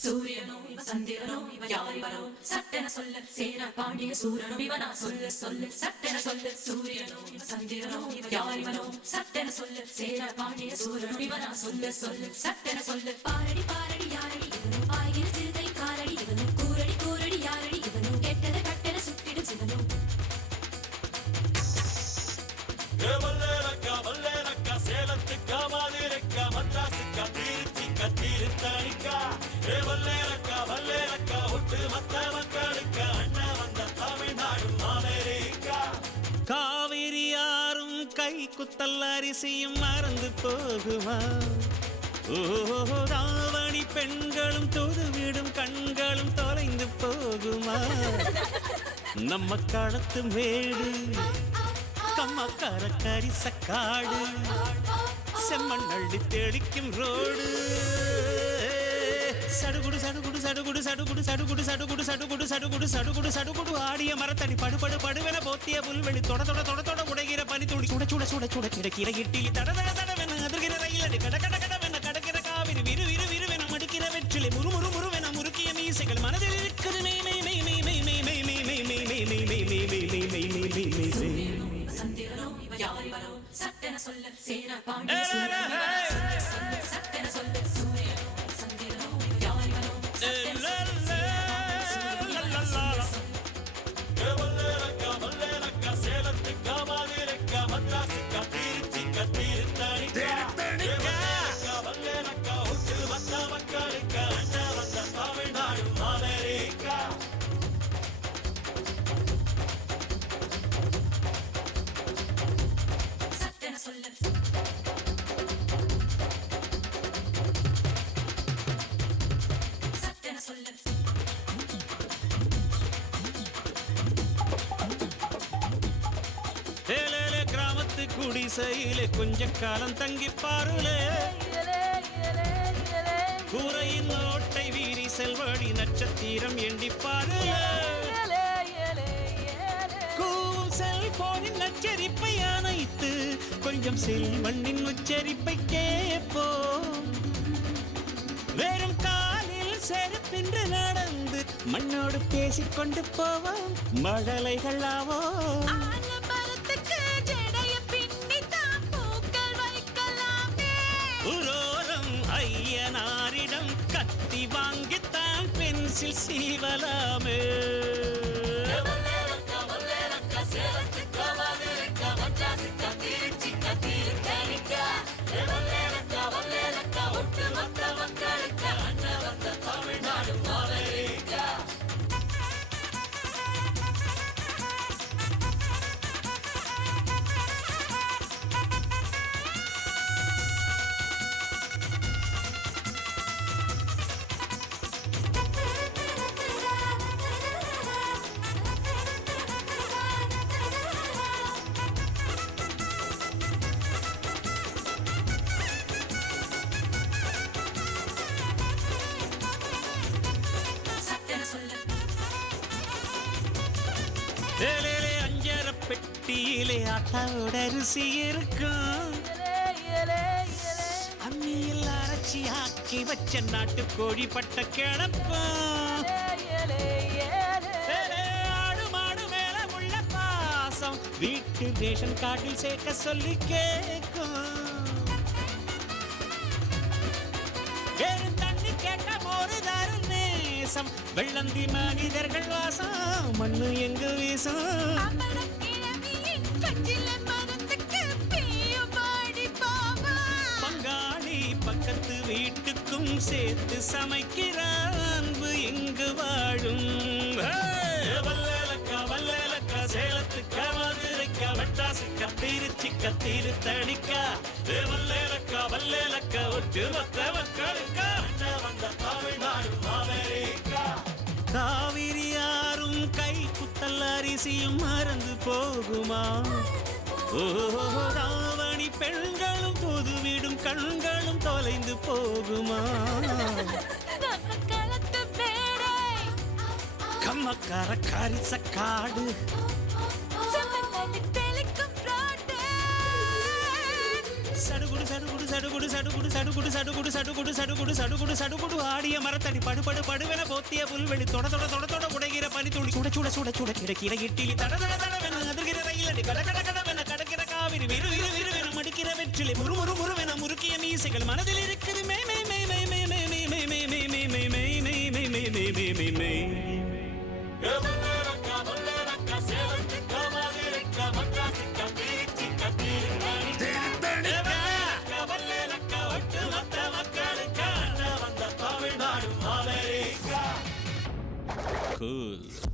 சூரியனோ இவ சந்திரனோ இவ யாரிவரோ சட்டென சொல்ல சேர பாண்டிய சூரனோ இவனா சொல்ல சொல்ல சட்டென சொல்ல சூரியனோ இவ சந்திரனோ இவ யாரிவரோ சட்டென சொல்ல சேர பாண்டிய சூரனோ இவனா சொல்ல சொல்ல சட்டென சொல்ல பாரடி பாரடி யாரடி இவனோ பாய்கிற சிறுதை காரடி இவனோ கூரடி கூரடி யாரடி இவனோ கெட்டத கட்டென சுட்டிடும் சிவனோ வல்லேலக்கா சேலத்துக்கா மாதிரக்கா மத்தாசுக்கா திருச்சிக்கா திருத்தணிக்கா வல்லேலக்கா ஒட்டு மத்த மக்களுக்கா அண்ணா வந்த தமிழ்நாடு அமெரிக்கா காவிரி யாரும் கை குத்தல் அரிசியும் மறந்து போகுமா ராவணி பெண்களும் தொழுவிடும் கண்களும் தொலைந்து போகுமா நம்ம களத்து மேடு கம்மக்கார கரிசக்காடு செம்மண் அள்ளி தெளிக்கும் ரோடு சடுகுடு சடுகுடு சடுகுடு சடுகுடு சடுகுடு சடுகுடு சடுகுடு சடுகுடு சடுகுடு சடுகுடு ஆடிய மரத்தடி படுபடு படுவென போத்திய புல்வெளி தொட தொட தொட தொட உடைகிற பனி துளி சுட சுட சுட சுட கிடக்கிற இட்டிலி தட தட தடவென அதிர்கிற ரயிலடி கட கட கடவென கடக்கிற காவிரி விறு விறு விறுவென மடிக்கிற வெற்றிலை முறு முறு முறுவென முறுக்கிய மீசைகள் மனதில் இருக்குது மெய் மெய் மெய் மெய் மெய் மெய் மெய் மெய் மெய் மெய் மெய் மெய் மெய் மெய் மெய் மெய் மெய் மெய் சந்திரனோ இவ யாரிவரோ சட்டென சொல்ல சேர பாண்டிய சூரனோ சட்டென சொல்ல சூரியனோ சந்திரனோ இவ யாரிவரோ வல்லேலக்கா சேலத்துக்கா மாதிரக்கா மத்தாசுக்கா திருச்சிக்கா திருத்தணிக்கா வல்லேலக்கா ஒட்டு மத்த மக்களுக்கா அண்ணா வந்த தமிழ்நாடு அமெரிக்கா சட்டென சொல்ல சட்டென சொல்ல கிராமத்து குடிசையிலே கொஞ்ச காலம் தங்கி பாருலே கூரையின் ஓட்டை வீரி செல்வடி நட்சத்திரம் எண்டி பாருலே கூவும் செல்போனின் நச்சரிப்பை அணைத்து கொஞ்சம் செல்வண்ணின் உச்சரிப்பை கேட்போம் வெறும் காலில் செருப்பின்று நடந்து மண்ணோடு பேசிக்கொண்டு போவோம் மழலைகள் ஆவோம் ஐயனாரிடம் கத்தி வாங்கித்தான் பென்சில் சீவலாமே வல்லேலக்கா சேலத்துக்கா மாதிரக்கா மத்தாசுக்கா திருச்சிக்கா திருத்தணிக்கா வல்லேலக்கா ஒட்டு மொத்த மக்களுக்கா அண்ணா வந்த தமிழ்நாடு அமெரிக்கா அஞ்சர பெட்டியிலே ஆட்டாவோட அரிசி இருக்கும் அம்மியில் அரைச்சி ஆக்கி வச்ச நாட்டு கோழி பட்ட கிளப்பம் ஆடு மாடு மேல உள்ள பாசம் வீட்டு ரேஷன் கார்டில் சேர்க்க சொல்லி கேட்கும் தண்ணி கேட்ட போரு தரும் நேசம் வெள்ளந்தி மனிதர்கள் வாசம் மண்ணு எங்க வீசம் பங்காளி பக்கத்து வீட்டுக்கும் சேர்த்து சமைக்கிற அன்பு எங்கு வாழும் வல்லேலக்கா சேலத்துக்கா மதுரைக்கா மட்டாசுக்கா திருச்சிக்கா திருத்தணிக்கா வல்லேலக்கா ஒட்டு மொத்த மக்களுக்கா அண்ணா வந்த தமிழ்நாடு அமெரிக்கா காவிரி யாரும் கை குத்தல் அரிசியும் மறந்து போகுமா ராவணி பெண்களும் தொதுவிடும் கண்களும் தொலைந்து போகுமா கம்மக்கார கரிசக்காடு சடுகுடு சடுகுடு சடுகுடு சடுகுடு சடுகுடு சடுகுடு சடுகுடு சடுகுடு சடுகுடு சடுகுடு ஆடிய மரத்தடி படுபடு படுவென போத்திய புல்வெளி தொட தொட தொட தொட உடைகிற பனித்துளி சுட சுட சுட சுட கிடக்கிற இட்டிலி தட தட தடவென அதிர்கிற ரயிலடி கட கட கடவென கடக்கிற காவிரி விறு விறு விறுவென மடிக்கிற வெற்றிலை முறு முறு முறுவென முறுக்கிய மீசைகள் மனதில் இருக்குது மே மே மே மே மே மே மே மே மே மே மே மே மே மே மே மே மே மே மே Cool.